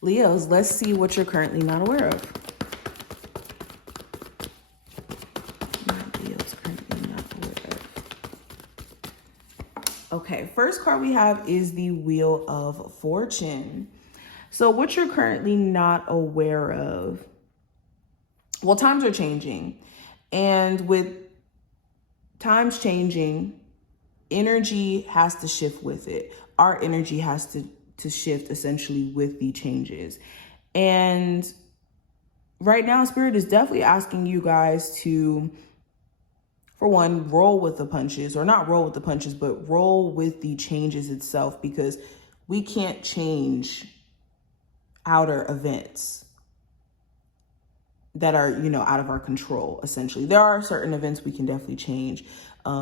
Leos, let's see what you're currently not aware of. Leos currently not aware of. Okay, first card we have is the Wheel of Fortune. So what you're currently not aware of, well, times are changing. And with times changing, energy has to shift with it. Our energy has to shift essentially with the changes. And right now, Spirit is definitely asking you guys to, for one, roll with the punches, or not roll with the punches, but roll with the changes itself, because we can't change outer events that are, out of our control, essentially. There are certain events we can definitely change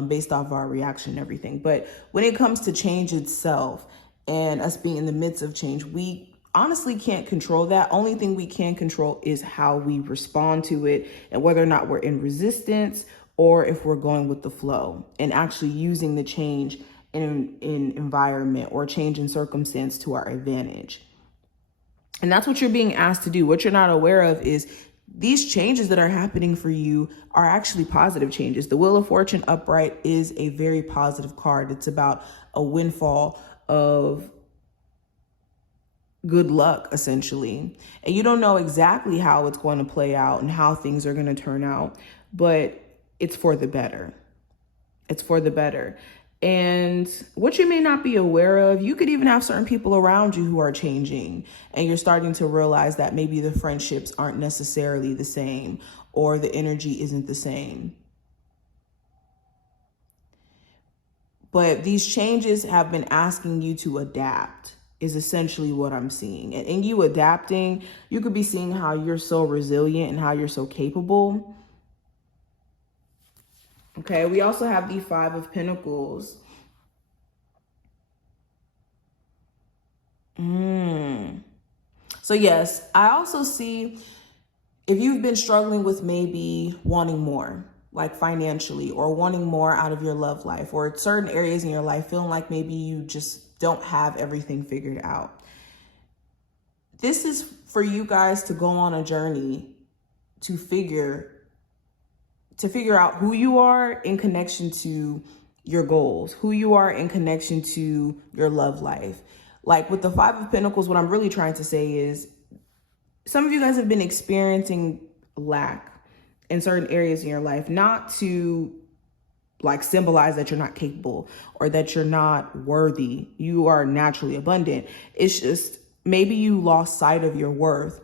based off of our reaction and everything. But when it comes to change itself and us being in the midst of change, we honestly can't control that. Only thing we can control is how we respond to it, and whether or not we're in resistance or if we're going with the flow and actually using the change in environment or change in circumstance to our advantage. And that's what you're being asked to do. What you're not aware of is these changes that are happening for you are actually positive changes. The Wheel of Fortune upright is a very positive card. It's about a windfall of good luck, essentially. And you don't know exactly how it's going to play out and how things are going to turn out, but it's for the better. It's for the better. And what you may not be aware of, you could even have certain people around you who are changing, and you're starting to realize that maybe the friendships aren't necessarily the same, or the energy isn't the same. But these changes have been asking you to adapt, is essentially what I'm seeing. And in you adapting, you could be seeing how you're so resilient and how you're so capable. Okay, we also have the Five of Pentacles. So yes, I also see if you've been struggling with maybe wanting more, like financially, or wanting more out of your love life, or certain areas in your life, feeling like maybe you just don't have everything figured out. This is for you guys to go on a journey to figure out who you are in connection to your goals, who you are in connection to your love life. Like with the Five of Pentacles, what I'm really trying to say is some of you guys have been experiencing lack in certain areas in your life, not to like symbolize that you're not capable or that you're not worthy. You are naturally abundant. It's just maybe you lost sight of your worth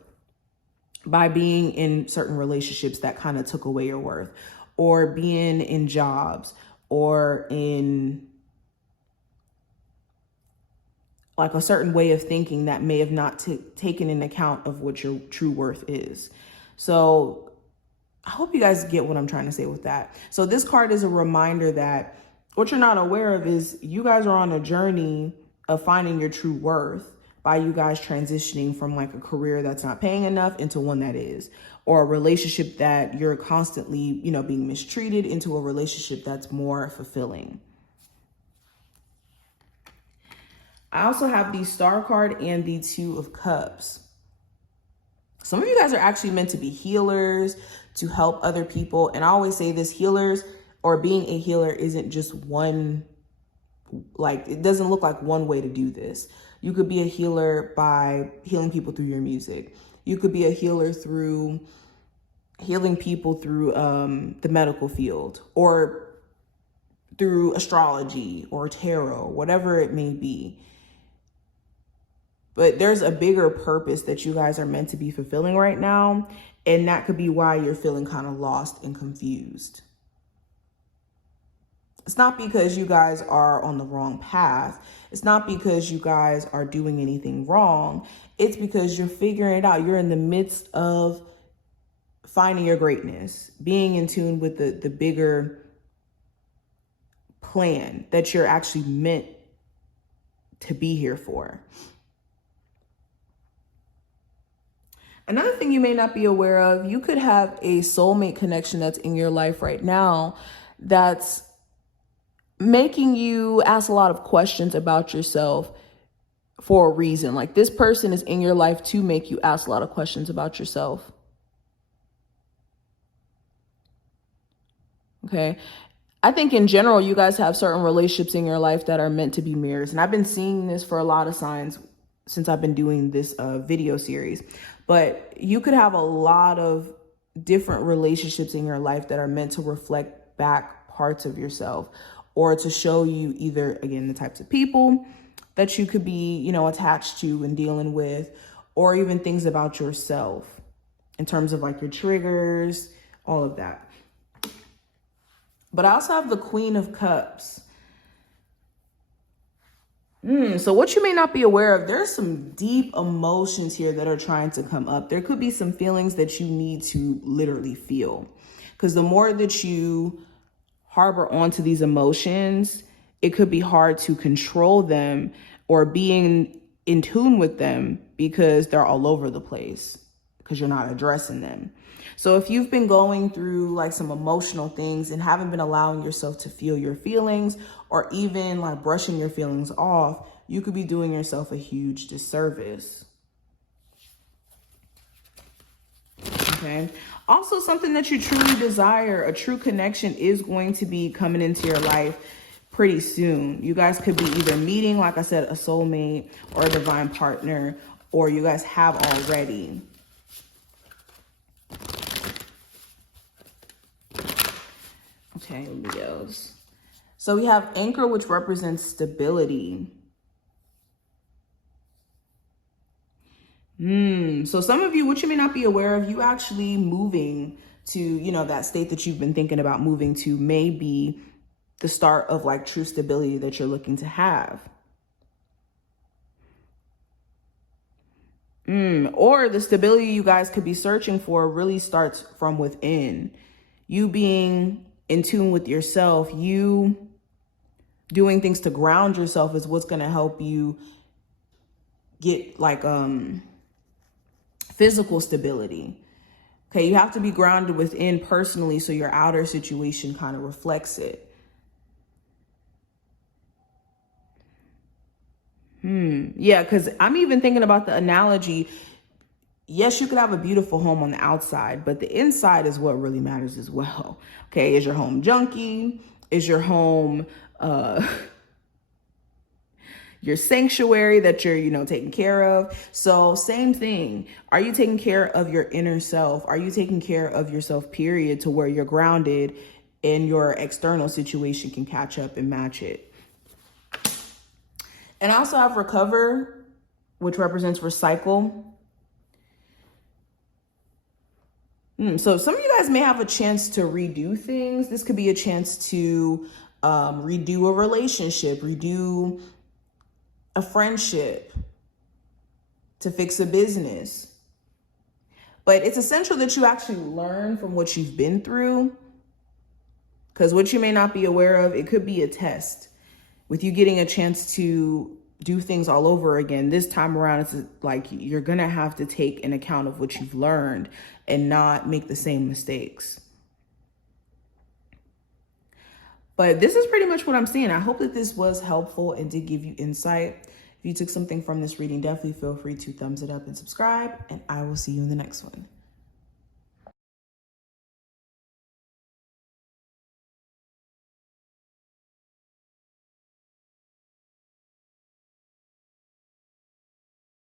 by being in certain relationships that kind of took away your worth, or being in jobs, or in like a certain way of thinking that may have not taken into account of what your true worth is. So I hope you guys get what I'm trying to say with that. So this card is a reminder that what you're not aware of is you guys are on a journey of finding your true worth by you guys transitioning from like a career that's not paying enough into one that is, or a relationship that you're constantly, being mistreated, into a relationship that's more fulfilling. I also have the Star card and the Two of Cups. Some of you guys are actually meant to be healers, to help other people. And I always say this, healers, or being a healer, isn't just one, like, it doesn't look like one way to do this. You could be a healer by healing people through your music. You could be a healer through healing people through the medical field, or through astrology or tarot, whatever it may be. But there's a bigger purpose that you guys are meant to be fulfilling right now. And that could be why you're feeling kind of lost and confused. It's not because you guys are on the wrong path. It's not because you guys are doing anything wrong. It's because you're figuring it out. You're in the midst of finding your greatness, being in tune with the bigger plan that you're actually meant to be here for. Another thing you may not be aware of, you could have a soulmate connection that's in your life right now that's making you ask a lot of questions about yourself for a reason. Like, this person is in your life to make you ask a lot of questions about yourself. Okay. I think in general, you guys have certain relationships in your life that are meant to be mirrors. And I've been seeing this for a lot of signs since I've been doing this video series. But you could have a lot of different relationships in your life that are meant to reflect back parts of yourself, or to show you either, again, the types of people that you could be, you know, attached to and dealing with, or even things about yourself in terms of like your triggers, all of that. But I also have the Queen of Cups. So what you may not be aware of, there's some deep emotions here that are trying to come up. There could be some feelings that you need to literally feel, because the more that you harbor onto these emotions, it could be hard to control them or being in tune with them, because they're all over the place because you're not addressing them. So if you've been going through like some emotional things and haven't been allowing yourself to feel your feelings, or even like brushing your feelings off, you could be doing yourself a huge disservice. Okay. Also, something that you truly desire, a true connection, is going to be coming into your life pretty soon. You guys could be either meeting, like I said, a soulmate or a divine partner, or you guys have already. Okay, Leos. So we have Anchor, which represents stability. So some of you, which you may not be aware of, you actually moving to, you know, that state that you've been thinking about moving to may be the start of like true stability that you're looking to have. Or the stability you guys could be searching for really starts from within. You being in tune with yourself, you doing things to ground yourself is what's going to help you get like physical stability. Okay, you have to be grounded within personally, so your outer situation kind of reflects it. Yeah, because I'm even thinking about the analogy. Yes, you could have a beautiful home on the outside, but the inside is what really matters as well. Okay, is your home junky? Is your home your sanctuary that you're, you know, taking care of? So same thing. Are you taking care of your inner self? Are you taking care of yourself, period, to where you're grounded and your external situation can catch up and match it? And I also have Recover, which represents recycle. So some of you guys may have a chance to redo things. This could be a chance to redo a relationship, redo a friendship, to fix a business. But it's essential that you actually learn from what you've been through, because what you may not be aware of, it could be a test. With you getting a chance to do things all over again, this time around, it's like you're going to have to take an account of what you've learned and not make the same mistakes. But this is pretty much what I'm seeing. I hope that this was helpful and did give you insight. If you took something from this reading, definitely feel free to thumbs it up and subscribe, and I will see you in the next one.